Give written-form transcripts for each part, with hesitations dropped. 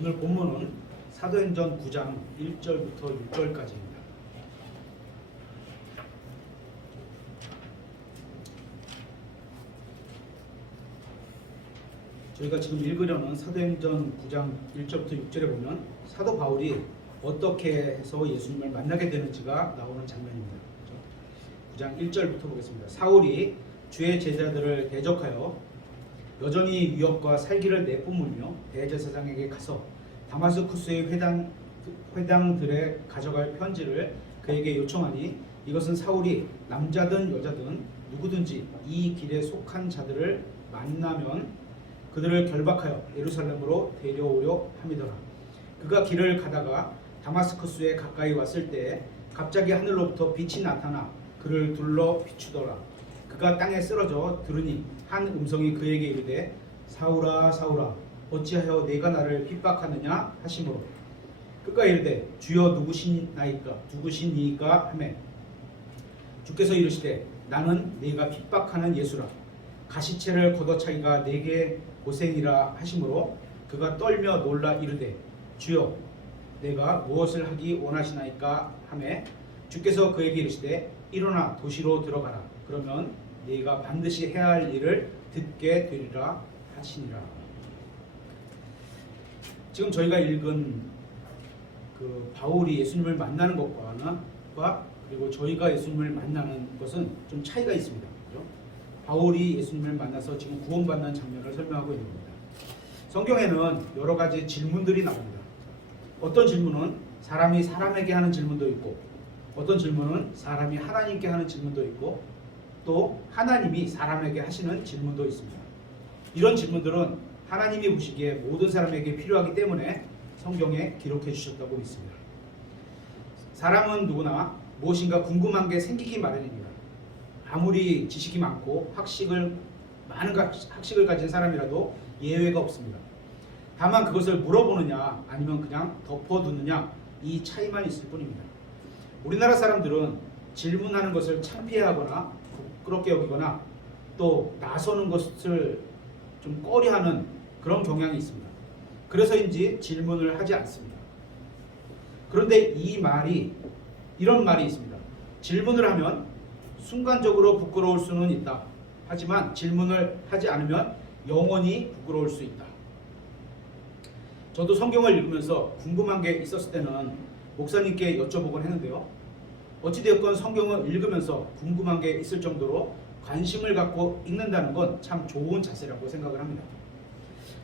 오늘 본문은 사도행전 9장 1절부터 6절까지입니다. 저희가 지금 읽으려는 사도행전 9장 1절부터 6절에 보면 사도 바울이 어떻게 해서 예수님을 만나게 되는지가 나오는 장면입니다. 9장 1절부터 보겠습니다. 사울이 주의 제자들을 대적하여 여전히 위협과 살기를 내뿜으며 대제사장에게 가서 다마스쿠스의 회당들에 가져갈 편지를 그에게 요청하니 이것은 사울이 남자든 여자든 누구든지 이 길에 속한 자들을 만나면 그들을 결박하여 예루살렘으로 데려오려 함이더라. 그가 길을 가다가 다마스쿠스에 가까이 왔을 때 갑자기 하늘로부터 빛이 나타나 그를 둘러 비추더라. 그가 땅에 쓰러져 들으니 한 음성이 그에게 이르되 사울아 사울아 어찌하여 내가 나를 핍박하느냐 하시므로 그가 이르되 주여 누구시니까 하매 주께서 이르시되 나는 네가 핍박하는 예수라. 가시체를 걷어차기가 내게 고생이라 하시므로 그가 떨며 놀라 이르되 주여 내가 무엇을 하기 원하시나이까 하매 주께서 그에게 이르시되 일어나 도시로 들어가라. 그러면 네가 반드시 해야 할 일을 듣게 되리라 하시니라. 지금 저희가 읽은 그 바울이 예수님을 만나는 것과 그리고 저희가 예수님을 만나는 것은 좀 차이가 있습니다. 그렇죠? 바울이 예수님을 만나서 지금 구원받는 장면을 설명하고 있는 겁니다. 성경에는 여러 가지 질문들이 나옵니다. 어떤 질문은 사람이 사람에게 하는 질문도 있고, 어떤 질문은 사람이 하나님께 하는 질문도 있고, 또 하나님이 사람에게 하시는 질문도 있습니다. 이런 질문들은 하나님이 보시기에 모든 사람에게 필요하기 때문에 성경에 기록해 주셨다고 믿습니다. 사람은 누구나 무엇인가 궁금한 게 생기기 마련입니다. 아무리 지식이 많고 많은 학식을 가진 사람이라도 예외가 없습니다. 다만 그것을 물어보느냐 아니면 그냥 덮어두느냐 이 차이만 있을 뿐입니다. 우리나라 사람들은 질문하는 것을 창피해하거나 부끄럽게 여기거나 또 나서는 것을 좀 꺼려하는 그런 경향이 있습니다. 그래서인지 질문을 하지 않습니다. 그런데 이런 말이 있습니다. 질문을 하면 순간적으로 부끄러울 수는 있다. 하지만 질문을 하지 않으면 영원히 부끄러울 수 있다. 저도 성경을 읽으면서 궁금한 게 있었을 때는 목사님께 여쭤보곤 했는데요. 어찌되었건 성경을 읽으면서 궁금한 게 있을 정도로 관심을 갖고 읽는다는 건 참 좋은 자세라고 생각을 합니다.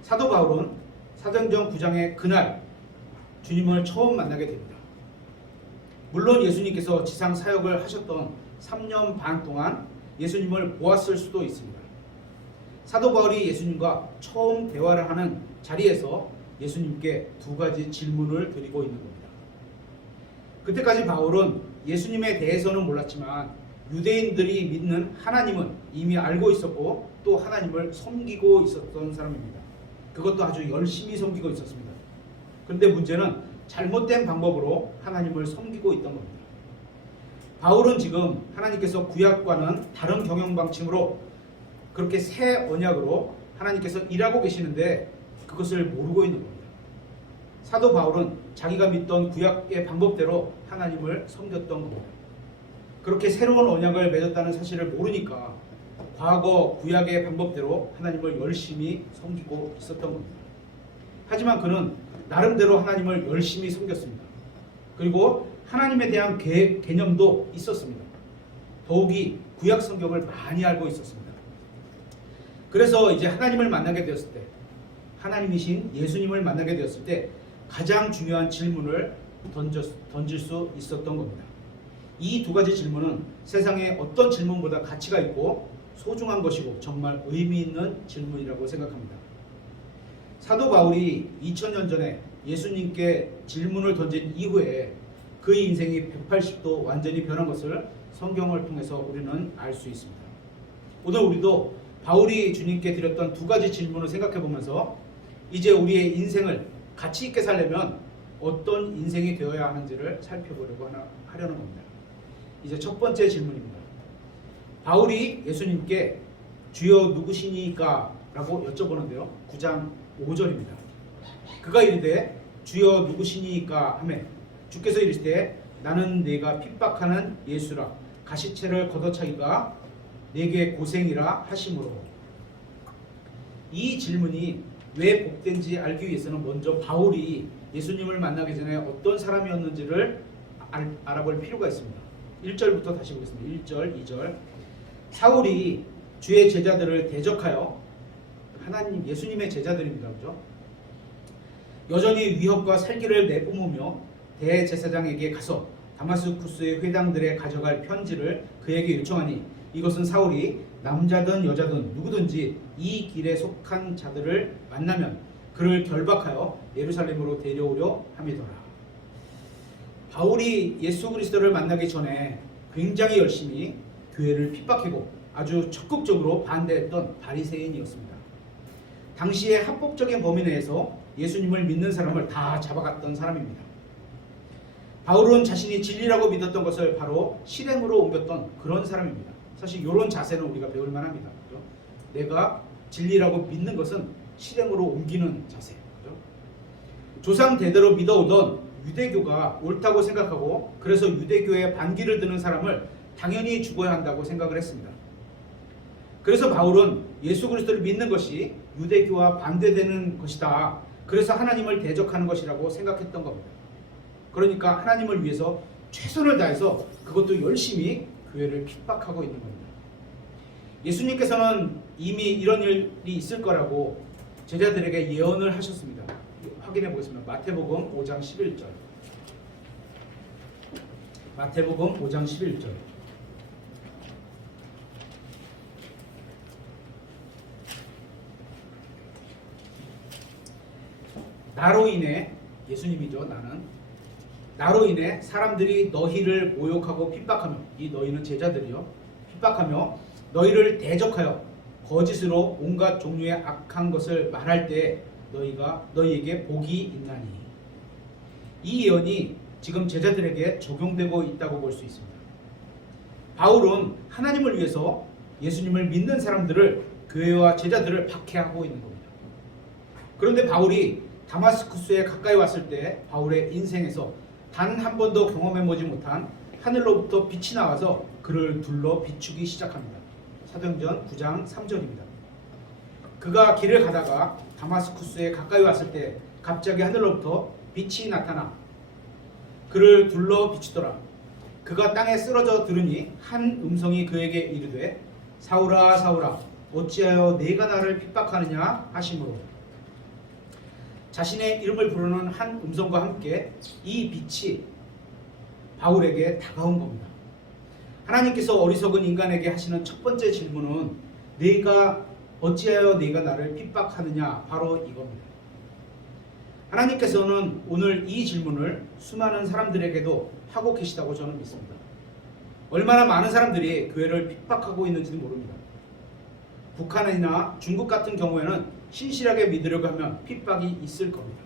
사도 바울은 사도행전 9장의 그날 주님을 처음 만나게 됩니다. 물론 예수님께서 지상 사역을 하셨던 3년 반 동안 예수님을 보았을 수도 있습니다. 사도 바울이 예수님과 처음 대화를 하는 자리에서 예수님께 두 가지 질문을 드리고 있는 겁니다. 그때까지 바울은 예수님에 대해서는 몰랐지만 유대인들이 믿는 하나님은 이미 알고 있었고 또 하나님을 섬기고 있었던 사람입니다. 그것도 아주 열심히 섬기고 있었습니다. 그런데 문제는 잘못된 방법으로 하나님을 섬기고 있던 겁니다. 바울은 지금 하나님께서 구약과는 다른 경영 방침으로 그렇게 새 언약으로 하나님께서 일하고 계시는데 그것을 모르고 있는 겁니다. 사도 바울은 자기가 믿던 구약의 방법대로 하나님을 섬겼던 겁니다. 그렇게 새로운 언약을 맺었다는 사실을 모르니까 과거 구약의 방법대로 하나님을 열심히 섬기고 있었던 겁니다. 하지만 그는 나름대로 하나님을 열심히 섬겼습니다. 그리고 하나님에 대한 개념도 있었습니다. 더욱이 구약 성경을 많이 알고 있었습니다. 그래서 이제 하나님을 만나게 되었을 때, 하나님이신 예수님을 만나게 되었을 때 가장 중요한 질문을 던질 수 있었던 겁니다. 이 두 가지 질문은 세상에 어떤 질문보다 가치가 있고 소중한 것이고 정말 의미 있는 질문이라고 생각합니다. 사도 바울이 2000년 전에 예수님께 질문을 던진 이후에 그의 인생이 180도 완전히 변한 것을 성경을 통해서 우리는 알 수 있습니다. 오늘 우리도 바울이 주님께 드렸던 두 가지 질문을 생각해 보면서 이제 우리의 인생을 가치 있게 살려면 어떤 인생이 되어야 하는지를 살펴보려고 하려는 겁니다. 이제 첫 번째 질문입니다. 바울이 예수님께 주여 누구시니까 라고 여쭤보는데요. 9장 5절입니다. 그가 이르되 주여 누구시니까 하매 주께서 이르시되 나는 네가 핍박하는 예수라. 가시체를 걷어차기가 네게 고생이라 하심으로. 이 질문이 왜 복된지 알기 위해서는 먼저 바울이 예수님을 만나기 전에 어떤 사람이었는지를 알아볼 필요가 있습니다. 1절부터 다시 보겠습니다. 1절, 2절. 사울이 주의 제자들을 대적하여, 하나님 예수님의 제자들입니다. 그죠? 여전히 위협과 살기를 내뿜으며 대제사장에게 가서 다마스쿠스의 회당들에 가져갈 편지를 그에게 요청하니 이것은 사울이 남자든 여자든 누구든지 이 길에 속한 자들을 만나면 그를 결박하여 예루살렘으로 데려오려 함이더라. 바울이 예수 그리스도를 만나기 전에 굉장히 열심히 교회를 핍박하고 아주 적극적으로 반대했던 바리새인이었습니다. 당시의 합법적인 범위 내에서 예수님을 믿는 사람을 다 잡아갔던 사람입니다. 바울은 자신이 진리라고 믿었던 것을 바로 실행으로 옮겼던 그런 사람입니다. 사실 이런 자세는 우리가 배울 만합니다. 그렇죠? 내가 진리라고 믿는 것은 실행으로 옮기는 자세. 그렇죠? 조상 대대로 믿어오던 유대교가 옳다고 생각하고 그래서 유대교에 반기를 드는 사람을 당연히 죽어야 한다고 생각을 했습니다. 그래서 바울은 예수 그리스도를 믿는 것이 유대교와 반대되는 것이다. 그래서 하나님을 대적하는 것이라고 생각했던 겁니다. 그러니까 하나님을 위해서 최선을 다해서 그것도 열심히 교회를 핍박하고 있는 겁니다. 예수님께서는 이미 이런 일이 있을 거라고 제자들에게 예언을 하셨습니다. 확인해 보겠습니다. 마태복음 5장 11절. 마태복음 5장 11절. 나로 인해, 예수님이죠. 나로 인해 사람들이 너희를 모욕하고 핍박하며, 이 너희는 제자들이요, 핍박하며 너희를 대적하여 거짓으로 온갖 종류의 악한 것을 말할 때 너희에게 복이 있나니. 이 예언이 지금 제자들에게 적용되고 있다고 볼 수 있습니다. 바울은 하나님을 위해서 예수님을 믿는 사람들을, 교회와 제자들을 박해하고 있는 겁니다. 그런데 바울이 다마스쿠스에 가까이 왔을 때 바울의 인생에서 단 한 번도 경험해보지 못한 하늘로부터 빛이 나와서 그를 둘러 비추기 시작합니다. 사도행전 9장 3절입니다. 그가 길을 가다가 다마스쿠스에 가까이 왔을 때 갑자기 하늘로부터 빛이 나타나 그를 둘러 비추더라. 그가 땅에 쓰러져 들으니 한 음성이 그에게 이르되 사울아 사울아 어찌하여 네가 나를 핍박하느냐 하시므로. 자신의 이름을 부르는 한 음성과 함께 이 빛이 바울에게 다가온 겁니다. 하나님께서 어리석은 인간에게 하시는 첫 번째 질문은 어찌하여 네가 나를 핍박하느냐, 바로 이겁니다. 하나님께서는 오늘 이 질문을 수많은 사람들에게도 하고 계시다고 저는 믿습니다. 얼마나 많은 사람들이 교회를 핍박하고 있는지는 모릅니다. 북한이나 중국 같은 경우에는 신실하게 믿으려고 하면 핍박이 있을 겁니다.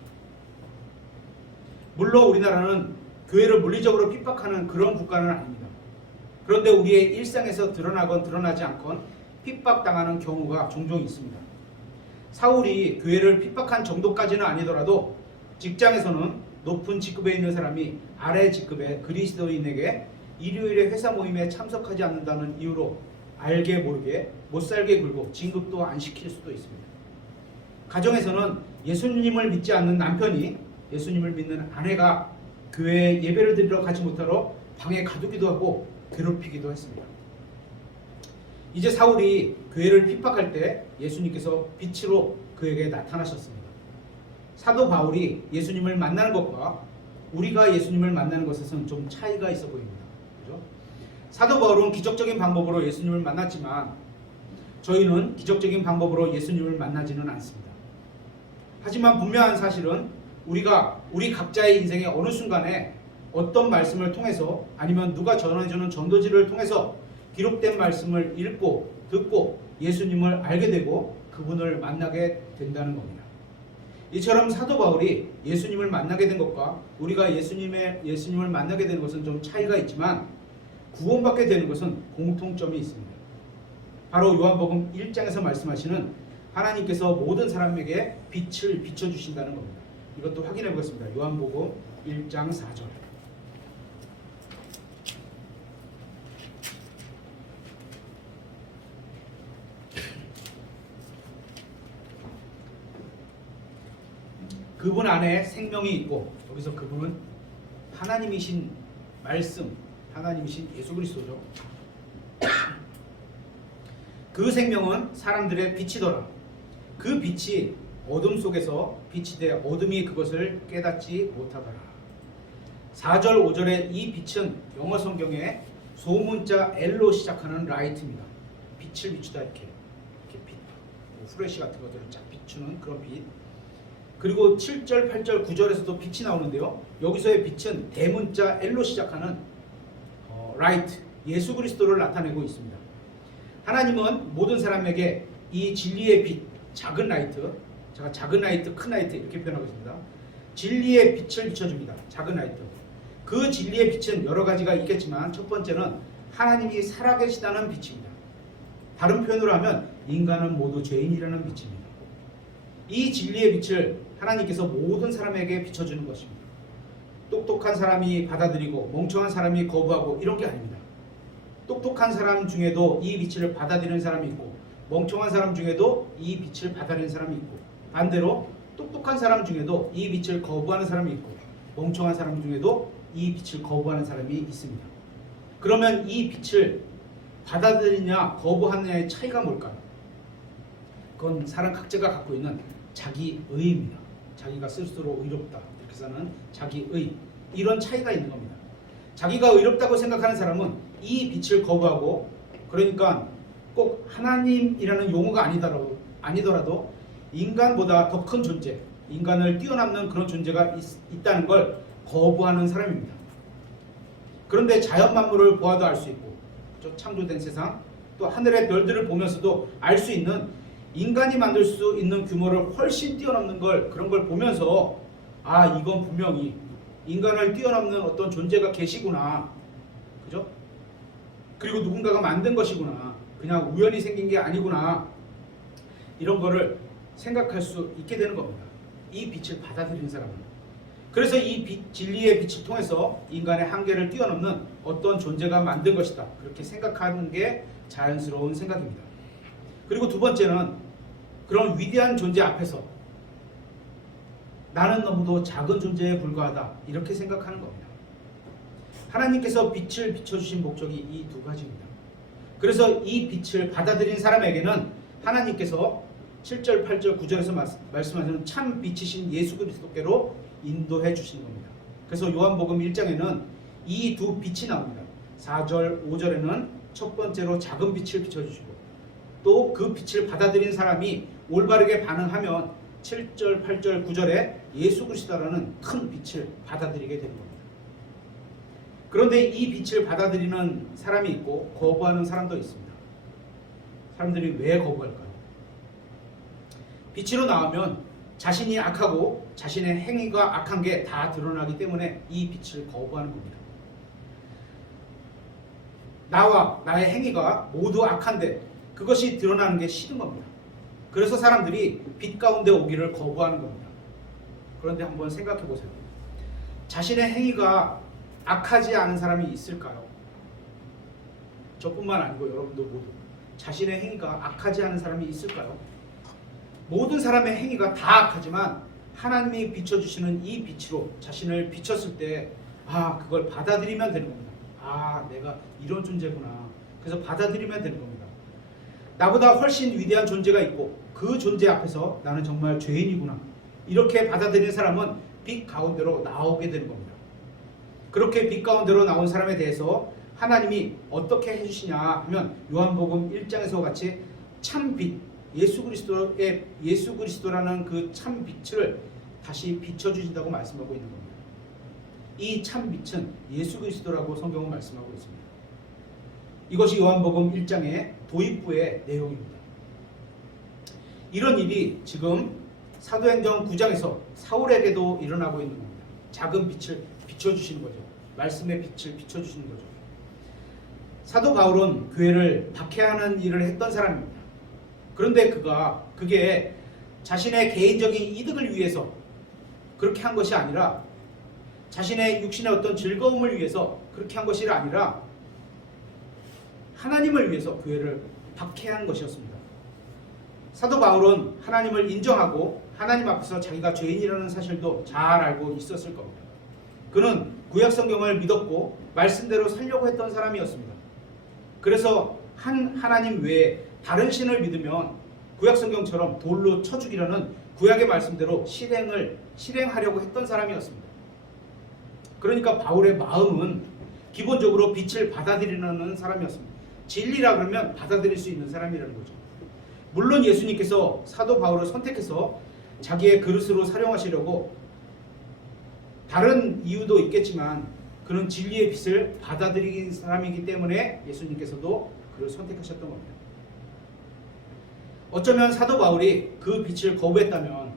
물론 우리나라는 교회를 물리적으로 핍박하는 그런 국가는 아닙니다. 그런데 우리의 일상에서 드러나건 드러나지 않건 핍박당하는 경우가 종종 있습니다. 사울이 교회를 핍박한 정도까지는 아니더라도 직장에서는 높은 직급에 있는 사람이 아래 직급의 그리스도인에게 일요일에 회사 모임에 참석하지 않는다는 이유로 알게 모르게 못살게 굴고 진급도 안 시킬 수도 있습니다. 가정에서는 예수님을 믿지 않는 남편이 예수님을 믿는 아내가 교회에 예배를 드리러 가지 못하러 방에 가두기도 하고 괴롭히기도 했습니다. 이제 사울이 교회를 핍박할 때 예수님께서 빛으로 그에게 나타나셨습니다. 사도 바울이 예수님을 만나는 것과 우리가 예수님을 만나는 것에서는 좀 차이가 있어 보입니다. 그렇죠? 사도 바울은 기적적인 방법으로 예수님을 만났지만 저희는 기적적인 방법으로 예수님을 만나지는 않습니다. 하지만 분명한 사실은 우리가 우리 각자의 인생의 어느 순간에 어떤 말씀을 통해서 아니면 누가 전해주는 전도지를 통해서 기록된 말씀을 읽고 듣고 예수님을 알게 되고 그분을 만나게 된다는 겁니다. 이처럼 사도 바울이 예수님을 만나게 된 것과 우리가 예수님을 만나게 되는 것은 좀 차이가 있지만 구원받게 되는 것은 공통점이 있습니다. 바로 요한복음 1장에서 말씀하시는 하나님께서 모든 사람에게 빛을 비춰주신다는 겁니다. 이것도 확인해 보겠습니다. 요한복음 1장 4절. 그분 안에 생명이 있고, 여기서 그분은 하나님이신 말씀, 하나님이신 예수 그리스도죠. 그 생명은 사람들의 빛이더라. 그 빛이 어둠 속에서 빛이되 어둠이 그것을 깨닫지 못하더라. 4절 5절의 이 빛은 영어 성경에 소문자 L로 시작하는 라이트입니다. 빛을 비추다, 이렇게 빛, 후레쉬 같은 것들을 쫙 비추는 그런 빛. 그리고 7절, 8절, 9절에서도 빛이 나오는데요. 여기서의 빛은 대문자 L로 시작하는 라이트, 예수 그리스도를 나타내고 있습니다. 하나님은 모든 사람에게 이 진리의 빛, 작은 라이트, 제가 작은 라이트, 큰 라이트 이렇게 표현하고 있습니다. 진리의 빛을 비춰줍니다. 작은 라이트. 그 진리의 빛은 여러 가지가 있겠지만 첫 번째는 하나님이 살아계시다는 빛입니다. 다른 표현으로 하면 인간은 모두 죄인이라는 빛입니다. 이 진리의 빛을 하나님께서 모든 사람에게 비춰주는 것입니다. 똑똑한 사람이 받아들이고 멍청한 사람이 거부하고 이런 게 아닙니다. 똑똑한 사람 중에도 이 빛을 받아들이는 사람이 있고, 멍청한 사람 중에도 이 빛을 받아들이는 사람이 있고, 반대로 똑똑한 사람 중에도 이 빛을 거부하는 사람이 있고, 멍청한 사람 중에도 이 빛을 거부하는 사람이 있습니다. 그러면 이 빛을 받아들이냐 거부하느냐의 차이가 뭘까요? 그건 사람 각자가 갖고 있는 자기의입니다. 자기가 스스로 의롭다 이렇게 사는 자기의, 이런 차이가 있는 겁니다. 자기가 의롭다고 생각하는 사람은 이 빛을 거부하고, 그러니까 꼭 하나님이라는 용어가 아니더라도 인간보다 더 큰 존재, 인간을 뛰어넘는 그런 존재가 있다는 걸 거부하는 사람입니다. 그런데 자연 만물을 보아도 알 수 있고, 창조된 세상, 또 하늘의 별들을 보면서도 알 수 있는, 인간이 만들 수 있는 규모를 훨씬 뛰어넘는 걸, 그런 걸 보면서 아, 이건 분명히 인간을 뛰어넘는 어떤 존재가 계시구나, 그죠? 그리고 누군가가 만든 것이구나, 그냥 우연히 생긴 게 아니구나, 이런 거를 생각할 수 있게 되는 겁니다. 이 빛을 받아들이는 사람은. 그래서 이 빛, 진리의 빛을 통해서 인간의 한계를 뛰어넘는 어떤 존재가 만든 것이다, 그렇게 생각하는 게 자연스러운 생각입니다. 그리고 두 번째는 그런 위대한 존재 앞에서 나는 너무도 작은 존재에 불과하다, 이렇게 생각하는 겁니다. 하나님께서 빛을 비춰주신 목적이 이 두 가지입니다. 그래서 이 빛을 받아들인 사람에게는 하나님께서 7절, 8절, 9절에서 말씀하시는 참 빛이신 예수 그리스도께로 인도해 주시는 겁니다. 그래서 요한복음 1장에는 이 두 빛이 나옵니다. 4절, 5절에는 첫 번째로 작은 빛을 비춰주시고, 또 그 빛을 받아들인 사람이 올바르게 반응하면 7절, 8절, 9절에 예수 그리스도라는 큰 빛을 받아들이게 되는 겁니다. 그런데 이 빛을 받아들이는 사람이 있고 거부하는 사람도 있습니다. 사람들이 왜 거부할까요? 빛으로 나오면 자신이 악하고 자신의 행위가 악한 게 다 드러나기 때문에 이 빛을 거부하는 겁니다. 나와 나의 행위가 모두 악한데 그것이 드러나는 게 싫은 겁니다. 그래서 사람들이 빛 가운데 오기를 거부하는 겁니다. 그런데 한번 생각해 보세요. 자신의 행위가 악하지 않은 사람이 있을까요? 저뿐만 아니고 여러분도 모두 자신의 행위가 악하지 않은 사람이 있을까요? 모든 사람의 행위가 다 악하지만 하나님이 비춰주시는 이 빛으로 자신을 비췄을 때 그걸 받아들이면 되는 겁니다. 내가 이런 존재구나. 그래서 받아들이면 되는 겁니다. 나보다 훨씬 위대한 존재가 있고 그 존재 앞에서 나는 정말 죄인이구나, 이렇게 받아들이는 사람은 빛 가운데로 나오게 되는 겁니다. 그렇게 빛 가운데로 나온 사람에 대해서 하나님이 어떻게 해주시냐 하면 요한복음 1장에서 같이 참 빛, 예수 그리스도라는 그 참 빛을 다시 비춰주신다고 말씀하고 있는 겁니다. 이 참 빛은 예수 그리스도라고 성경은 말씀하고 있습니다. 이것이 요한복음 1장의 도입부의 내용입니다. 이런 일이 지금 사도행전 9장에서 사울에게도 일어나고 있는 겁니다. 작은 빛을 비춰주시는 거죠. 말씀의 빛을 비춰주시는 거죠. 사도 바울은 교회를 박해하는 일을 했던 사람입니다. 그런데 그게 자신의 개인적인 이득을 위해서 그렇게 한 것이 아니라, 자신의 육신의 어떤 즐거움을 위해서 그렇게 한 것이 아니라 하나님을 위해서 교회를 박해한 것이었습니다. 사도 바울은 하나님을 인정하고 하나님 앞에서 자기가 죄인이라는 사실도 잘 알고 있었을 겁니다. 그는 구약 성경을 믿었고 말씀대로 살려고 했던 사람이었습니다. 그래서 한 하나님 외에 다른 신을 믿으면 구약 성경처럼 돌로 쳐 죽이려는 구약의 말씀대로 실행하려고 했던 사람이었습니다. 그러니까 바울의 마음은 기본적으로 빛을 받아들이는 사람이었습니다. 진리라 그러면 받아들일 수 있는 사람이라는 거죠. 물론 예수님께서 사도 바울을 선택해서 자기의 그릇으로 사용하시려고 다른 이유도 있겠지만 그는 진리의 빛을 받아들이는 사람이기 때문에 예수님께서도 그를 선택하셨던 겁니다. 어쩌면 사도 바울이 그 빛을 거부했다면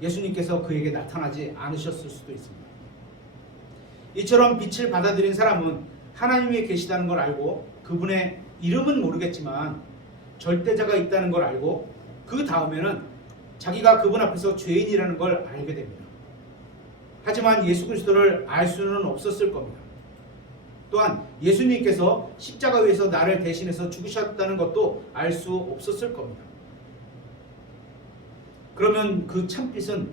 예수님께서 그에게 나타나지 않으셨을 수도 있습니다. 이처럼 빛을 받아들인 사람은 하나님이 계시다는 걸 알고 그분의 이름은 모르겠지만 절대자가 있다는 걸 알고 그 다음에는 자기가 그분 앞에서 죄인이라는 걸 알게 됩니다. 하지만 예수 그리스도를 알 수는 없었을 겁니다. 또한 예수님께서 십자가 위에서 나를 대신해서 죽으셨다는 것도 알 수 없었을 겁니다. 그러면 그 참빛은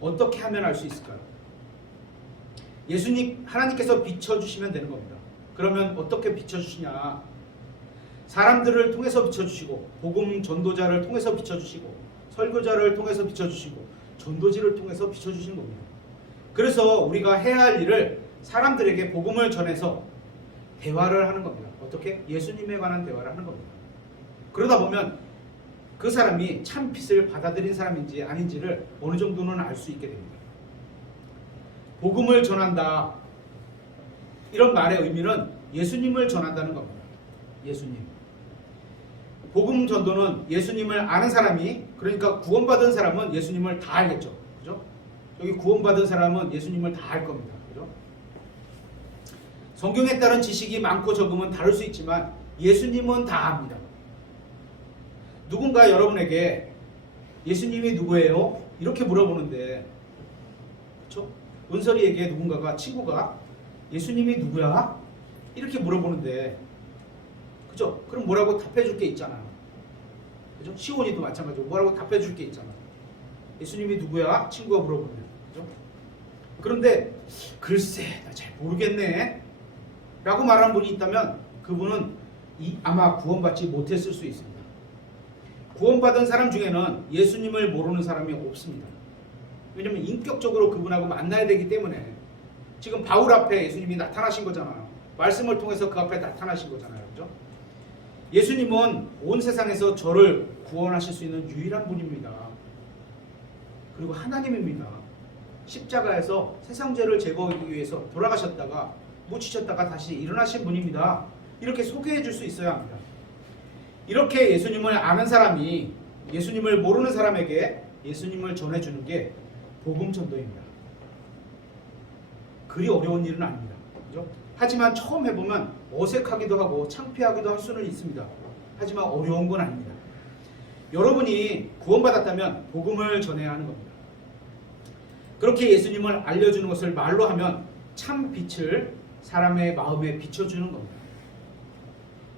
어떻게 하면 알 수 있을까요? 하나님께서 비춰주시면 되는 겁니다. 그러면 어떻게 비춰주시냐? 사람들을 통해서 비춰주시고, 복음 전도자를 통해서 비춰주시고, 설교자를 통해서 비춰주시고, 전도지를 통해서 비춰주시는 겁니다. 그래서 우리가 해야 할 일을 사람들에게 복음을 전해서 대화를 하는 겁니다. 어떻게? 예수님에 관한 대화를 하는 겁니다. 그러다 보면 그 사람이 참 빛을 받아들인 사람인지 아닌지를 어느 정도는 알 수 있게 됩니다. 복음을 전한다, 이런 말의 의미는 예수님을 전한다는 겁니다. 예수님. 복음 전도는 예수님을 아는 사람이, 그러니까 구원받은 사람은 예수님을 다 알겠죠. 그죠? 여기 구원받은 사람은 예수님을 다 알 겁니다. 그죠? 성경에 따른 지식이 많고 적으면 다를 수 있지만 예수님은 다 압니다. 누군가 여러분에게 예수님이 누구예요? 이렇게 물어보는데, 그렇죠? 은설이에게 누군가가, 친구가 예수님이 누구야? 이렇게 물어보는데, 그죠? 그럼 뭐라고 답해줄 게 있잖아요. 그죠? 시온이도 마찬가지고 뭐라고 답해줄 게 있잖아요. 예수님이 누구야? 친구가 물어보면. 그죠? 그런데 글쎄, 나 잘 모르겠네 라고 말하는 분이 있다면 그분은 아마 구원받지 못했을 수 있습니다. 구원받은 사람 중에는 예수님을 모르는 사람이 없습니다. 왜냐하면 인격적으로 그분하고 만나야 되기 때문에. 지금 바울 앞에 예수님이 나타나신 거잖아요. 말씀을 통해서 그 앞에 나타나신 거잖아요. 그죠? 예수님은 온 세상에서 저를 구원하실 수 있는 유일한 분입니다. 그리고 하나님입니다. 십자가에서 세상 죄를 제거하기 위해서 돌아가셨다가 묻히셨다가 다시 일어나신 분입니다. 이렇게 소개해 줄 수 있어야 합니다. 이렇게 예수님을 아는 사람이 예수님을 모르는 사람에게 예수님을 전해주는 게 복음 전도입니다. 그리 어려운 일은 아닙니다. 그죠? 하지만 처음 해보면 어색하기도 하고 창피하기도 할 수는 있습니다. 하지만 어려운 건 아닙니다. 여러분이 구원받았다면 복음을 전해야 하는 겁니다. 그렇게 예수님을 알려주는 것을 말로 하면 참 빛을 사람의 마음에 비춰주는 겁니다.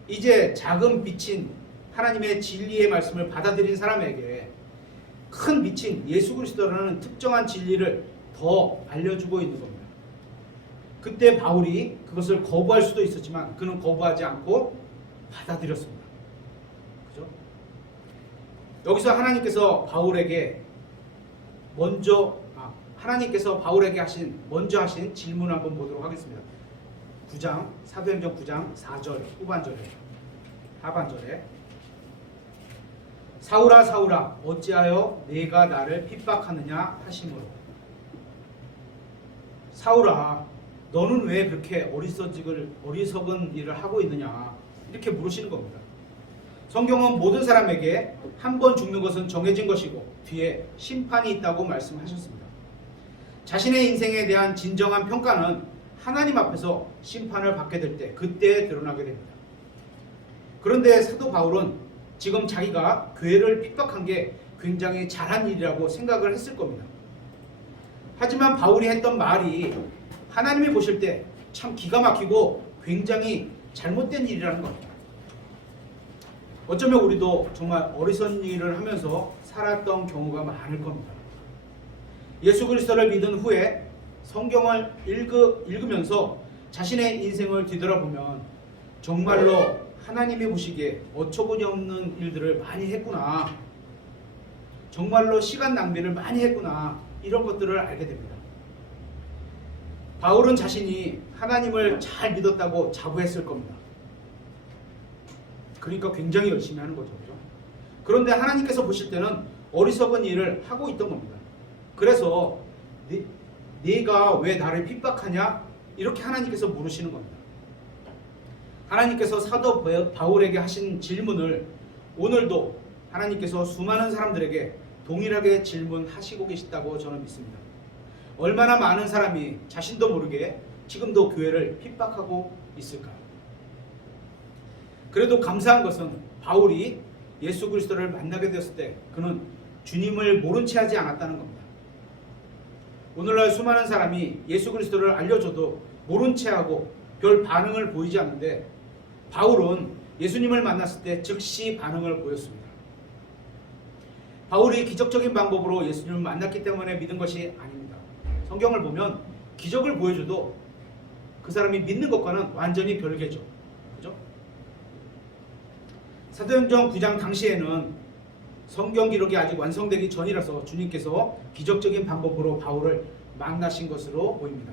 이제 작은 빛인 하나님의 진리의 말씀을 받아들인 사람에게 큰 빛인 예수 그리스도라는 특정한 진리를 더 알려주고 있는 겁니다. 그때 바울이 그것을 거부할 수도 있었지만 그는 거부하지 않고 받아들였습니다. 그죠? 여기서 하나님께서 바울에게 먼저 하신 질문 한번 보도록 하겠습니다. 9장, 사도행전 9장 4절 하반절에 사울아 사울아 어찌하여 내가 나를 핍박하느냐 하심으로. 사울아, 너는 왜 그렇게 어리석은 일을 하고 있느냐, 이렇게 물으시는 겁니다. 성경은 모든 사람에게 한 번 죽는 것은 정해진 것이고 뒤에 심판이 있다고 말씀하셨습니다. 자신의 인생에 대한 진정한 평가는 하나님 앞에서 심판을 받게 될 때, 그때 드러나게 됩니다. 그런데 사도 바울은 지금 자기가 교회를 핍박한 게 굉장히 잘한 일이라고 생각을 했을 겁니다. 하지만 바울이 했던 말이 하나님이 보실 때 참 기가 막히고 굉장히 잘못된 일이라는 겁니다. 어쩌면 우리도 정말 어리석은 일을 하면서 살았던 경우가 많을 겁니다. 예수 그리스도를 믿은 후에 성경을 읽으면서 자신의 인생을 뒤돌아보면 정말로 하나님이 보시기에 어처구니 없는 일들을 많이 했구나, 정말로 시간 낭비를 많이 했구나, 이런 것들을 알게 됩니다. 바울은 자신이 하나님을 잘 믿었다고 자부했을 겁니다. 그러니까 굉장히 열심히 하는 거죠. 그런데 하나님께서 보실 때는 어리석은 일을 하고 있던 겁니다. 그래서 네가 왜 나를 핍박하냐? 이렇게 하나님께서 물으시는 겁니다. 하나님께서 사도 바울에게 하신 질문을 오늘도 하나님께서 수많은 사람들에게 동일하게 질문하시고 계시다고 저는 믿습니다. 얼마나 많은 사람이 자신도 모르게 지금도 교회를 핍박하고 있을까요? 그래도 감사한 것은 바울이 예수 그리스도를 만나게 되었을 때 그는 주님을 모른 채 하지 않았다는 겁니다. 오늘날 수많은 사람이 예수 그리스도를 알려줘도 모른 채 하고 별 반응을 보이지 않는데 바울은 예수님을 만났을 때 즉시 반응을 보였습니다. 바울이 기적적인 방법으로 예수님을 만났기 때문에 믿은 것이 아닙니다. 성경을 보면 기적을 보여줘도 그 사람이 믿는 것과는 완전히 별개죠. 그죠? 사도행전 9장 당시에는 성경 기록이 아직 완성되기 전이라서 주님께서 기적적인 방법으로 바울을 만나신 것으로 보입니다.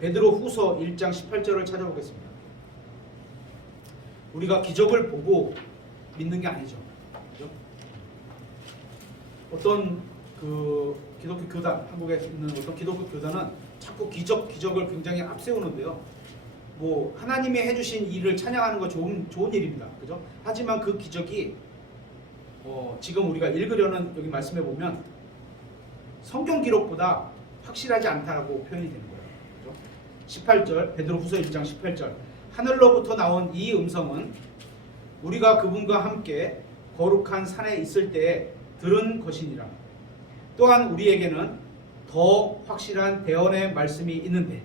베드로 후서 1장 18절을 찾아보겠습니다. 우리가 기적을 보고 믿는 게 아니죠. 그죠? 어떤 기독교 교단, 한국에 있는 어떤 기독교 교단은 자꾸 기적을 굉장히 앞세우는데요. 뭐 하나님이 해주신 일을 찬양하는 거 좋은 일입니다. 그죠? 하지만 그 기적이 지금 우리가 읽으려는 여기 말씀해 보면 성경 기록보다 확실하지 않다라고 표현이 되는 거예요. 그죠? 18절 베드로 후서 1장 18절 하늘로부터 나온 이 음성은 우리가 그분과 함께 거룩한 산에 있을 때에 들은 것이니라. 또한 우리에게는 더 확실한 대언의 말씀이 있는데,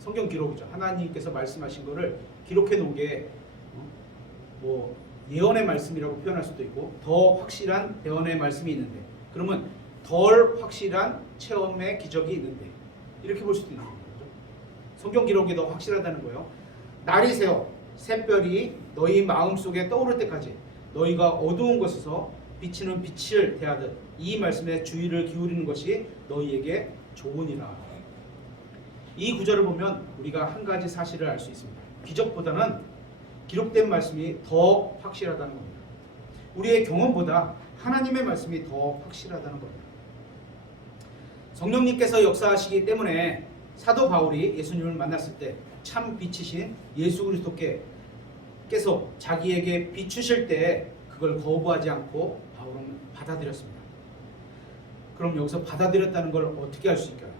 성경 기록이죠. 하나님께서 말씀하신 것을 기록해 놓은 게 뭐 예언의 말씀이라고 표현할 수도 있고 더 확실한 대언의 말씀이 있는데, 그러면 덜 확실한 체험의 기적이 있는데, 이렇게 볼 수도 있는 거죠. 성경 기록이 더 확실하다는 거예요. 날이 새어 샛별이 너희 마음속에 떠오를 때까지 너희가 어두운 곳에서 비치는 빛을 대하듯 이 말씀에 주의를 기울이는 것이 너희에게 좋으니라. 이 구절을 보면 우리가 한 가지 사실을 알 수 있습니다. 기적보다는 기록된 말씀이 더 확실하다는 겁니다. 우리의 경험보다 하나님의 말씀이 더 확실하다는 겁니다. 성령님께서 역사하시기 때문에 사도 바울이 예수님을 만났을 때 참 빛이신 예수 그리스도께서 자기에게 비추실 때 그걸 거부하지 않고 바울은 받아들였습니다. 그럼 여기서 받아들였다는 걸 어떻게 알 수 있을까요?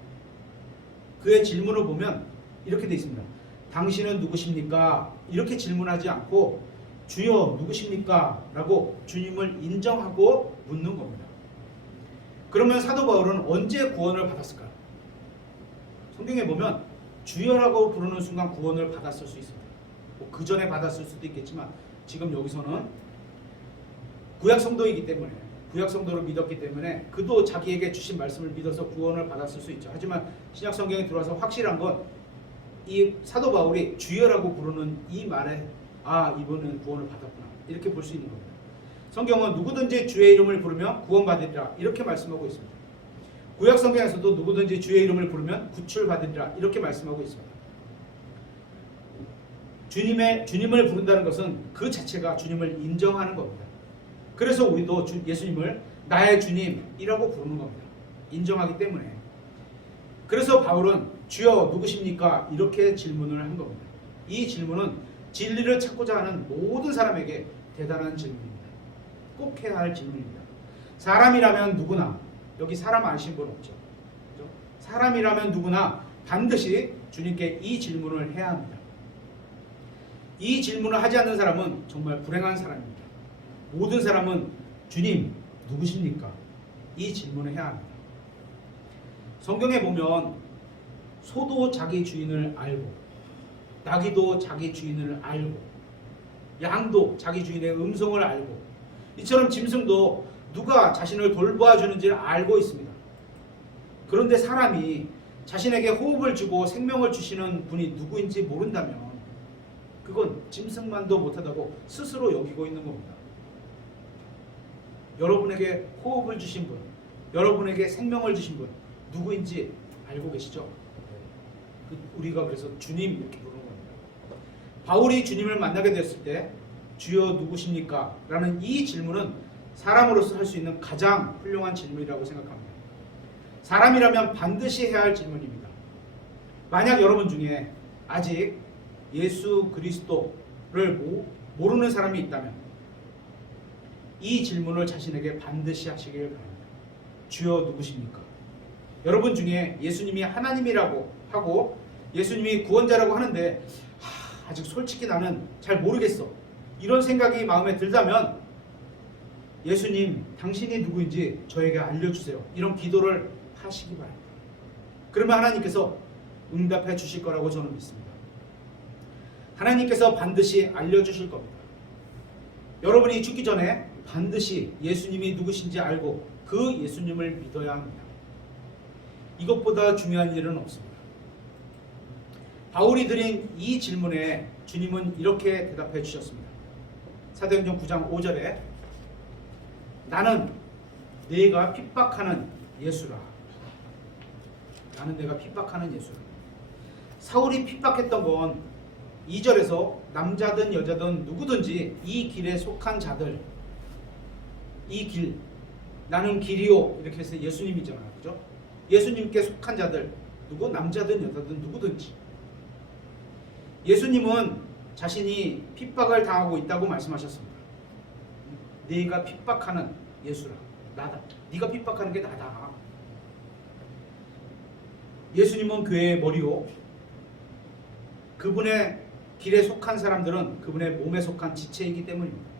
그의 질문을 보면 이렇게 되어 있습니다. 당신은 누구십니까? 이렇게 질문하지 않고 주여 누구십니까? 라고 주님을 인정하고 묻는 겁니다. 그러면 사도 바울은 언제 구원을 받았을까요? 성경에 보면 주여라고 부르는 순간 구원을 받았을 수 있습니다. 그 전에 받았을 수도 있겠지만 지금 여기서는 구약성도이기 때문에, 구약성도를 믿었기 때문에 그도 자기에게 주신 말씀을 믿어서 구원을 받았을 수 있죠. 하지만 신약성경에 들어와서 확실한 건 이 사도 바울이 주여라고 부르는 이 말에 이분은 구원을 받았구나, 이렇게 볼 수 있는 겁니다. 성경은 누구든지 주의 이름을 부르면 구원받으리라 이렇게 말씀하고 있습니다. 구약성경에서도 누구든지 주의 이름을 부르면 구출받으리라 이렇게 말씀하고 있습니다. 주님을 부른다는 것은 그 자체가 주님을 인정하는 겁니다. 그래서 우리도 예수님을 나의 주님이라고 부르는 겁니다. 인정하기 때문에. 그래서 바울은 주여 누구십니까? 이렇게 질문을 한 겁니다. 이 질문은 진리를 찾고자 하는 모든 사람에게 대단한 질문입니다. 꼭 해야 할 질문입니다. 사람이라면 누구나, 여기 사람 아신 분 없죠? 그렇죠? 사람이라면 누구나 반드시 주님께 이 질문을 해야 합니다. 이 질문을 하지 않는 사람은 정말 불행한 사람입니다. 모든 사람은 주님 누구십니까? 이 질문을 해야 합니다. 성경에 보면 소도 자기 주인을 알고 나귀도 자기 주인을 알고 양도 자기 주인의 음성을 알고 이처럼 짐승도 누가 자신을 돌봐주는지를 알고 있습니다. 그런데 사람이 자신에게 호흡을 주고 생명을 주시는 분이 누구인지 모른다면 그건 짐승만도 못하다고 스스로 여기고 있는 겁니다. 여러분에게 호흡을 주신 분, 여러분에게 생명을 주신 분 누구인지 알고 계시죠? 우리가 그래서 주님 이렇게 부르는 겁니다. 바울이 주님을 만나게 되었을 때 주여 누구십니까? 라는 이 질문은 사람으로서 할 수 있는 가장 훌륭한 질문이라고 생각합니다. 사람이라면 반드시 해야 할 질문입니다. 만약 여러분 중에 아직 예수 그리스도를 모르는 사람이 있다면 이 질문을 자신에게 반드시 하시길 바랍니다. 주여 누구십니까? 여러분 중에 예수님이 하나님이라고 하고 예수님이 구원자라고 하는데 아직 솔직히 나는 잘 모르겠어. 이런 생각이 마음에 들다면 예수님 당신이 누구인지 저에게 알려주세요. 이런 기도를 하시기 바랍니다. 그러면 하나님께서 응답해 주실 거라고 저는 믿습니다. 하나님께서 반드시 알려주실 겁니다. 여러분이 죽기 전에 반드시 예수님이 누구신지 알고 그 예수님을 믿어야 합니다. 이것보다 중요한 일은 없습니다. 바울이 드린 이 질문에 주님은 이렇게 대답해 주셨습니다. 사도행전 9장 5절에 나는 내가 핍박하는 예수라. 나는 내가 핍박하는 예수라. 사울이 핍박했던 건 2절에서 남자든 여자든 누구든지 이 길에 속한 자들, 이 길, 나는 길이요 이렇게 해서 예수님이잖아요. 그죠? 예수님께 속한 자들, 누구? 남자든 여자든 누구든지. 예수님은 자신이 핍박을 당하고 있다고 말씀하셨습니다. 네가 핍박하는 예수라. 나다. 네가 핍박하는 게 나다. 예수님은 교회의 머리요. 그분의 길에 속한 사람들은 그분의 몸에 속한 지체이기 때문입니다.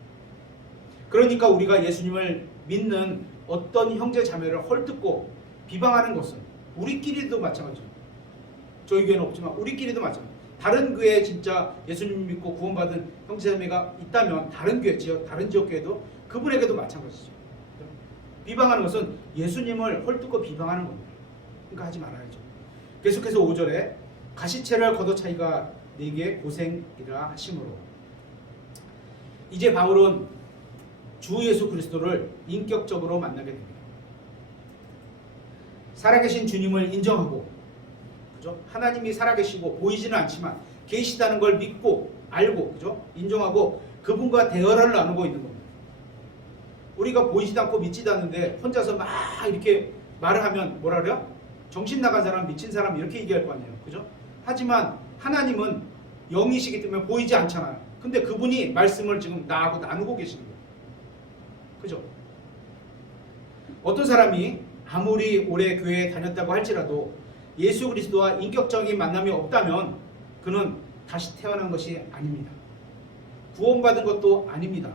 그러니까 우리가 예수님을 믿는 어떤 형제 자매를 헐뜯고 비방하는 것은 우리끼리도 마찬가지입니다. 저희 교회는 없지만 우리끼리도 마찬가지입니다. 다른 교회에 진짜 예수님 믿고 구원받은 형제 자매가 있다면 다른 교회, 다른 지역 교회도 그분에게도 마찬가지죠. 비방하는 것은 예수님을 헐뜯고 비방하는 겁니다. 그러니까 하지 말아야죠. 계속해서 5절에 가시채를 걷어차기가 네게 고생이라 하심으로. 이제 바울은 주 예수 그리스도를 인격적으로 만나게 됩니다. 살아계신 주님을 인정하고, 그죠? 하나님이 살아계시고 보이지는 않지만 계시다는 걸 믿고 알고, 그죠? 인정하고 그분과 대화를 나누고 있는 겁니다. 우리가 보이지도 않고 믿지도 않는데 혼자서 막 이렇게 말을 하면 뭐라 그래요? 정신 나간 사람, 미친 사람 이렇게 얘기할 거 아니에요, 그죠? 하지만 하나님은 영이시기 때문에 보이지 않잖아요. 근데 그분이 말씀을 지금 나하고 나누고 계시는 거예요. 그죠? 어떤 사람이 아무리 오래 교회에 다녔다고 할지라도 예수 그리스도와 인격적인 만남이 없다면 그는 다시 태어난 것이 아닙니다. 구원받은 것도 아닙니다.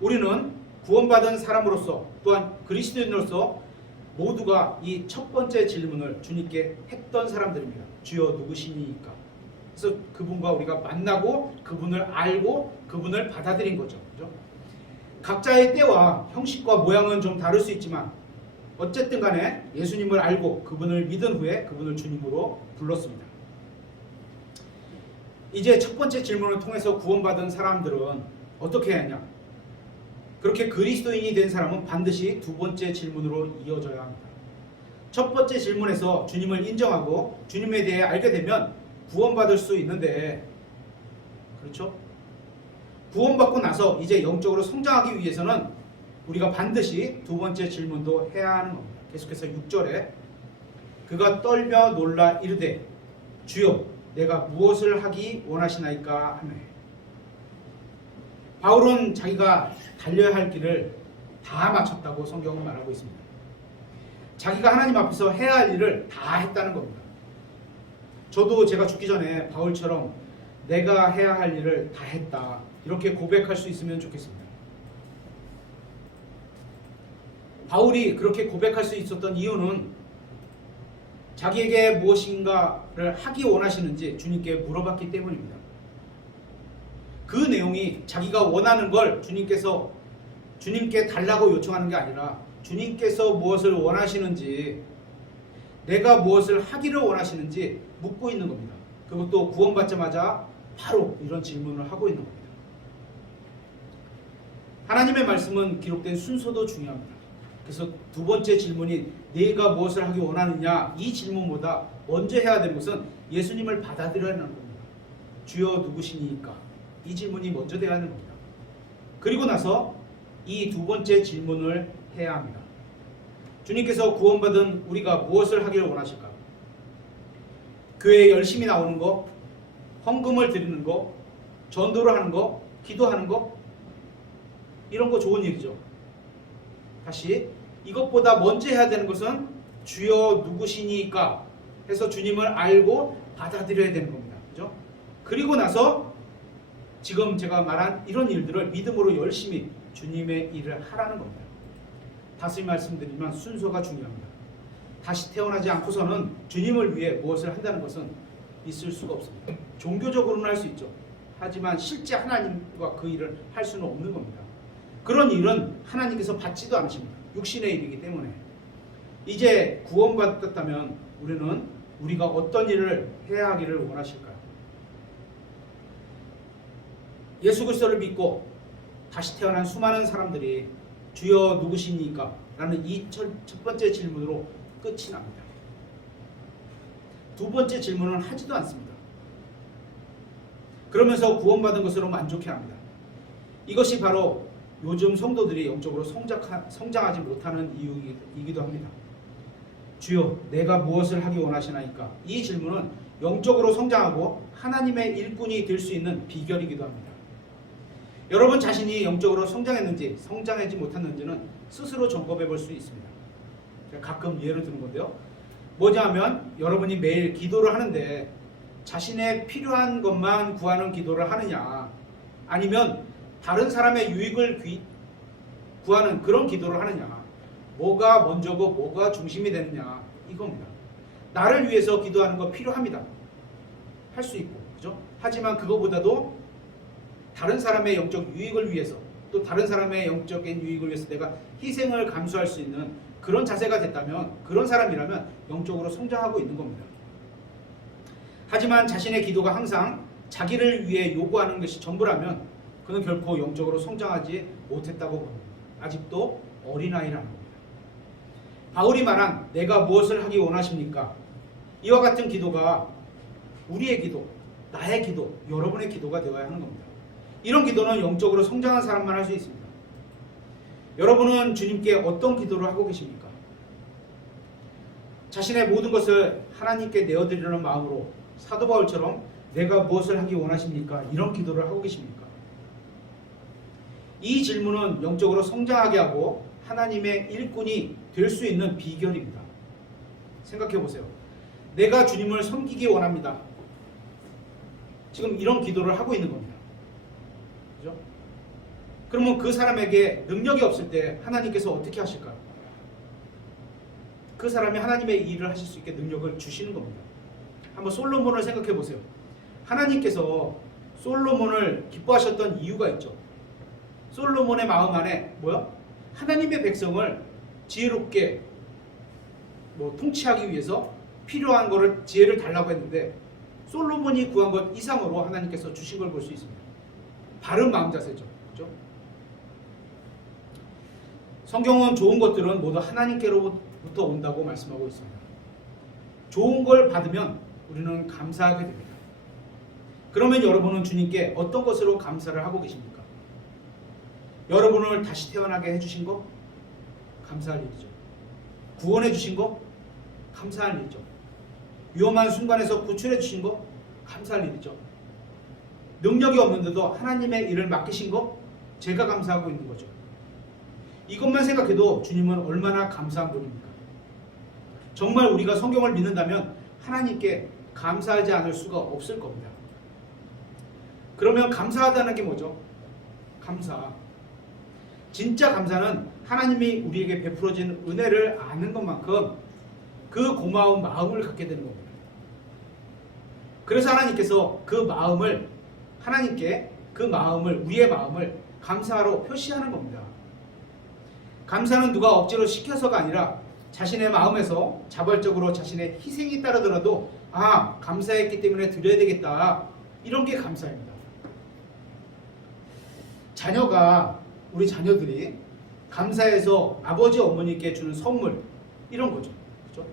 우리는 구원받은 사람으로서 또한 그리스도인으로서 모두가 이 첫 번째 질문을 주님께 했던 사람들입니다. 주여 누구시니까? 그래서 그분과 우리가 만나고 그분을 알고 그분을 받아들인 거죠. 그죠? 각자의 때와 형식과 모양은 좀 다를 수 있지만 어쨌든 간에 예수님을 알고 그분을 믿은 후에 그분을 주님으로 불렀습니다. 이제 첫 번째 질문을 통해서 구원받은 사람들은 어떻게 해야 하냐? 그렇게 그리스도인이 된 사람은 반드시 두 번째 질문으로 이어져야 합니다. 첫 번째 질문에서 주님을 인정하고 주님에 대해 알게 되면 구원받을 수 있는데, 그렇죠? 구원받고 나서 이제 영적으로 성장하기 위해서는 우리가 반드시 두 번째 질문도 해야 하는 겁니다. 계속해서 6절에 그가 떨며 놀라 이르되 주여 내가 무엇을 하기 원하시나이까 하매. 바울은 자기가 달려야 할 길을 다 마쳤다고 성경은 말하고 있습니다. 자기가 하나님 앞에서 해야 할 일을 다 했다는 겁니다. 저도 제가 죽기 전에 바울처럼 내가 해야 할 일을 다 했다. 이렇게 고백할 수 있으면 좋겠습니다. 바울이 그렇게 고백할 수 있었던 이유는 자기에게 무엇인가를 하기 원하시는지 주님께 물어봤기 때문입니다. 그 내용이 자기가 원하는 걸 주님께 달라고 요청하는 게 아니라 주님께서 무엇을 원하시는지, 내가 무엇을 하기를 원하시는지 묻고 있는 겁니다. 그것도 구원받자마자 바로 이런 질문을 하고 있는 겁니다. 하나님의 말씀은 기록된 순서도 중요합니다. 그래서 두 번째 질문이 내가 무엇을 하기 원하느냐, 이 질문보다 먼저 해야 되는 것은 예수님을 받아들여야 하는 겁니다. 주여 누구시니까, 이 질문이 먼저 돼야 하는 겁니다. 그리고 나서 이 두 번째 질문을 해야 합니다. 주님께서 구원받은 우리가 무엇을 하기를 원하실까? 교회에 열심히 나오는 거, 헌금을 드리는 거, 전도를 하는 거, 기도하는 거, 이런 거 좋은 얘기죠. 다시, 이것보다 먼저 해야 되는 것은 주여 누구시니까 해서 주님을 알고 받아들여야 되는 겁니다. 그죠? 그리고 나서 지금 제가 말한 이런 일들을 믿음으로 열심히 주님의 일을 하라는 겁니다. 다시 말씀드리지만 순서가 중요합니다. 다시 태어나지 않고서는 주님을 위해 무엇을 한다는 것은 있을 수가 없습니다. 종교적으로는 할 수 있죠. 하지만 실제 하나님과 그 일을 할 수는 없는 겁니다. 그런 일은 하나님께서 받지도 않으십니다. 육신의 일이기 때문에. 이제 구원받았다면 우리가 어떤 일을 해야 하기를 원하실까요? 예수 그리스도를 믿고 다시 태어난 수많은 사람들이 주여 누구십니까? 라는 이 첫 번째 질문으로 끝이 납니다. 두 번째 질문은 하지도 않습니다. 그러면서 구원받은 것으로 만족해합니다. 이것이 바로 요즘 성도들이 영적으로 성장하지 못하는 이유이기도 합니다. 주여 내가 무엇을 하기 원하시나이까? 이 질문은 영적으로 성장하고 하나님의 일꾼이 될 수 있는 비결이기도 합니다. 여러분 자신이 영적으로 성장했는지 성장하지 못했는지는 스스로 점검해 볼 수 있습니다. 가끔 예를 드는 건데요. 뭐냐면 여러분이 매일 기도를 하는데 자신의 필요한 것만 구하는 기도를 하느냐, 아니면 다른 사람의 유익을 구하는 그런 기도를 하느냐, 뭐가 먼저고 뭐가 중심이 되느냐, 이겁니다. 나를 위해서 기도하는 거 필요합니다. 할 수 있고, 그죠? 하지만 그거보다도 다른 사람의 영적 유익을 위해서, 또 다른 사람의 영적인 유익을 위해서 내가 희생을 감수할 수 있는 그런 자세가 됐다면, 그런 사람이라면 영적으로 성장하고 있는 겁니다. 하지만 자신의 기도가 항상 자기를 위해 요구하는 것이 전부라면 그는 결코 영적으로 성장하지 못했다고 봅니다. 아직도 어린아이라는 겁니다. 바울이 말한 내가 무엇을 하기 원하십니까? 이와 같은 기도가 우리의 기도, 나의 기도, 여러분의 기도가 되어야 하는 겁니다. 이런 기도는 영적으로 성장한 사람만 할 수 있습니다. 여러분은 주님께 어떤 기도를 하고 계십니까? 자신의 모든 것을 하나님께 내어드리려는 마음으로 사도 바울처럼 내가 무엇을 하기 원하십니까? 이런 기도를 하고 계십니까? 이 질문은 영적으로 성장하게 하고 하나님의 일꾼이 될 수 있는 비결입니다. 생각해 보세요. 내가 주님을 섬기기 원합니다. 지금 이런 기도를 하고 있는 겁니다. 그죠? 그러면 그 사람에게 능력이 없을 때 하나님께서 어떻게 하실까요? 그 사람이 하나님의 일을 하실 수 있게 능력을 주시는 겁니다. 한번 솔로몬을 생각해 보세요. 하나님께서 솔로몬을 기뻐하셨던 이유가 있죠. 솔로몬의 마음 안에 하나님의 백성을 지혜롭게 통치하기 위해서 필요한 거를 지혜를 달라고 했는데 솔로몬이 구한 것 이상으로 하나님께서 주신 걸 볼 수 있습니다. 바른 마음 자세죠. 그렇죠? 성경은 좋은 것들은 모두 하나님께로부터 온다고 말씀하고 있습니다. 좋은 걸 받으면 우리는 감사하게 됩니다. 그러면 여러분은 주님께 어떤 것으로 감사를 하고 계십니까? 여러분을 다시 태어나게 해주신 거? 감사할 일이죠. 구원해 주신 거? 감사할 일이죠. 위험한 순간에서 구출해 주신 거? 감사할 일이죠. 능력이 없는데도 하나님의 일을 맡기신 거? 제가 감사하고 있는 거죠. 이것만 생각해도 주님은 얼마나 감사한 분입니까? 정말 우리가 성경을 믿는다면 하나님께 감사하지 않을 수가 없을 겁니다. 그러면 감사하다는 게 뭐죠? 감사. 진짜 감사는 하나님이 우리에게 베풀어진 은혜를 아는 것만큼 그 고마운 마음을 갖게 되는 겁니다. 그래서 하나님께서 그 마음을 하나님께 그 마음을 우리의 마음을 감사로 표시하는 겁니다. 감사는 누가 억지로 시켜서가 아니라 자신의 마음에서 자발적으로 자신의 희생이 따르더라도 감사했기 때문에 드려야 되겠다. 이런 게 감사입니다. 우리 자녀들이 감사해서 아버지 어머니께 주는 선물 이런 거죠. 그렇죠?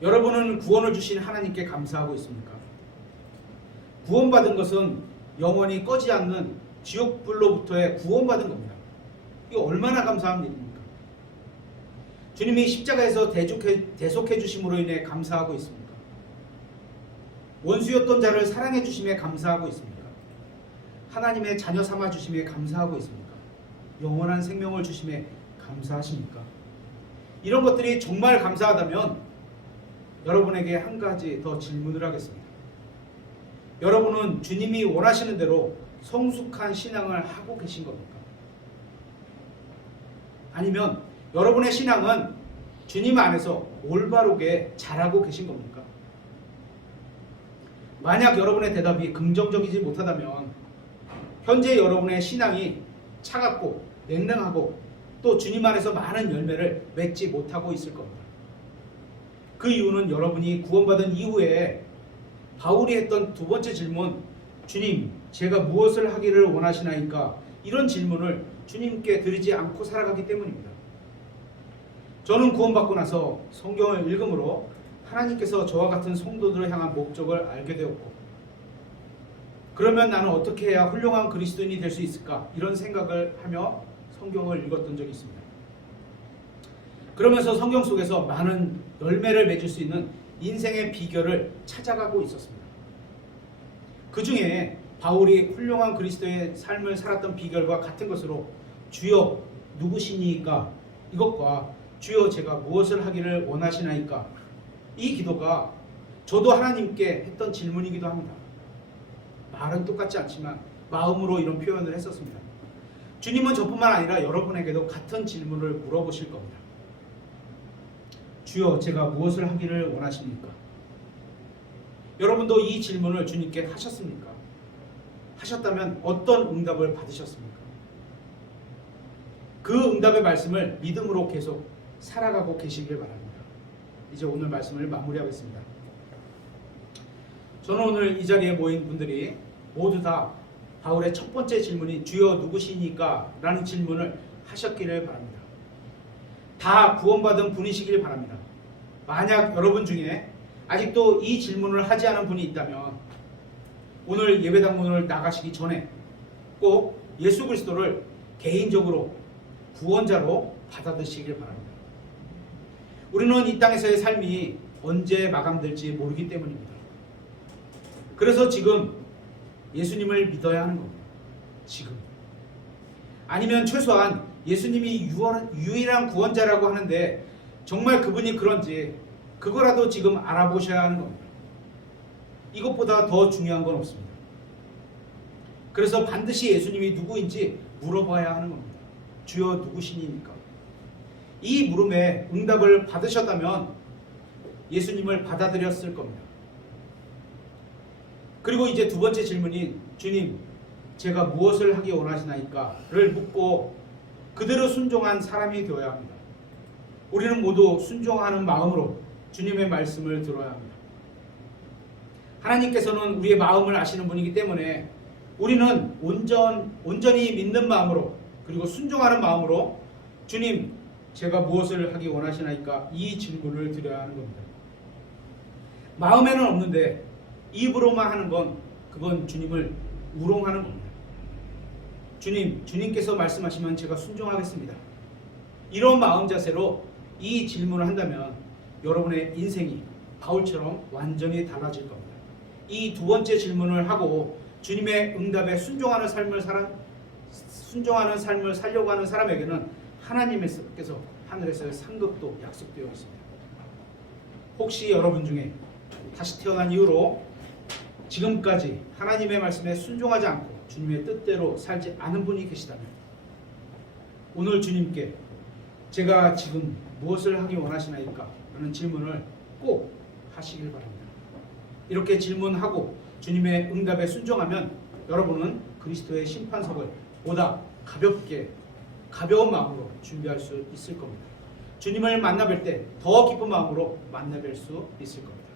여러분은 구원을 주신 하나님께 감사하고 있습니까? 구원받은 것은 영원히 꺼지 않는 지옥불로부터의 구원받은 겁니다. 이거 얼마나 감사한 일입니까? 주님이 십자가에서 대속해 주심으로 인해 감사하고 있습니까? 원수였던 자를 사랑해 주심에 감사하고 있습니까? 하나님의 자녀 삼아 주심에 감사하고 있습니까? 영원한 생명을 주심에 감사하십니까? 이런 것들이 정말 감사하다면 여러분에게 한 가지 더 질문을 하겠습니다. 여러분은 주님이 원하시는 대로 성숙한 신앙을 하고 계신 겁니까? 아니면 여러분의 신앙은 주님 안에서 올바르게 자라고 계신 겁니까? 만약 여러분의 대답이 긍정적이지 못하다면 현재 여러분의 신앙이 차갑고 냉랭하고 또 주님 안에서 많은 열매를 맺지 못하고 있을 겁니다. 그 이유는 여러분이 구원받은 이후에 바울이 했던 두 번째 질문, 주님, 제가 무엇을 하기를 원하시나이까? 이런 질문을 주님께 드리지 않고 살아가기 때문입니다. 저는 구원받고 나서 성경을 읽음으로 하나님께서 저와 같은 성도들을 향한 목적을 알게 되었고, 그러면 나는 어떻게 해야 훌륭한 그리스도인이 될 수 있을까? 이런 생각을 하며 성경을 읽었던 적이 있습니다. 그러면서 성경 속에서 많은 열매를 맺을 수 있는 인생의 비결을 찾아가고 있었습니다. 그 중에 바울이 훌륭한 그리스도의 삶을 살았던 비결과 같은 것으로 주여 누구시니까 이것과 주여 제가 무엇을 하기를 원하시나이까 이 기도가 저도 하나님께 했던 질문이기도 합니다. 말은 똑같지 않지만 마음으로 이런 표현을 했었습니다. 주님은 저뿐만 아니라 여러분에게도 같은 질문을 물어보실 겁니다. 주여 제가 무엇을 하기를 원하십니까? 여러분도 이 질문을 주님께 하셨습니까? 하셨다면 어떤 응답을 받으셨습니까? 그 응답의 말씀을 믿음으로 계속 살아가고 계시길 바랍니다. 이제 오늘 말씀을 마무리하겠습니다. 저는 오늘 이 자리에 모인 분들이 모두 다 바울의 첫 번째 질문이 주여 누구시니까? 라는 질문을 하셨기를 바랍니다. 다 구원받은 분이시길 바랍니다. 만약 여러분 중에 아직도 이 질문을 하지 않은 분이 있다면 오늘 예배당문을 나가시기 전에 꼭 예수 그리스도를 개인적으로 구원자로 받아들이시길 바랍니다. 우리는 이 땅에서의 삶이 언제 마감될지 모르기 때문입니다. 그래서 지금 예수님을 믿어야 하는 겁니다. 지금. 아니면 최소한 예수님이 유일한 구원자라고 하는데 정말 그분이 그런지 그거라도 지금 알아보셔야 하는 겁니다. 이것보다 더 중요한 건 없습니다. 그래서 반드시 예수님이 누구인지 물어봐야 하는 겁니다. 주여 누구시니까? 이 물음에 응답을 받으셨다면 예수님을 받아들였을 겁니다. 그리고 이제 두 번째 질문인 주님 제가 무엇을 하기 원하시나이까? 를 묻고 그대로 순종한 사람이 되어야 합니다. 우리는 모두 순종하는 마음으로 주님의 말씀을 들어야 합니다. 하나님께서는 우리의 마음을 아시는 분이기 때문에 우리는 온전히 믿는 마음으로 그리고 순종하는 마음으로 주님 제가 무엇을 하기 원하시나이까? 이 질문을 드려야 하는 겁니다. 마음에는 없는데 입으로만 하는 건 그건 주님을 우롱하는 겁니다. 주님께서 말씀하시면 제가 순종하겠습니다. 이런 마음 자세로 이 질문을 한다면 여러분의 인생이 바울처럼 완전히 달라질 겁니다. 이 두 번째 질문을 하고 주님의 응답에 순종하는 삶을 살려고 하는 사람에게는 하나님께서 하늘에서의 상급도 약속되어 있습니다. 혹시 여러분 중에 다시 태어난 이후로 지금까지 하나님의 말씀에 순종하지 않고 주님의 뜻대로 살지 않은 분이 계시다면 오늘 주님께 제가 지금 무엇을 하기 원하시나이까? 라는 질문을 꼭 하시길 바랍니다. 이렇게 질문하고 주님의 응답에 순종하면 여러분은 그리스도의 심판석을 보다 가벼운 마음으로 준비할 수 있을 겁니다. 주님을 만나뵐 때 더 기쁜 마음으로 만나뵐 수 있을 겁니다.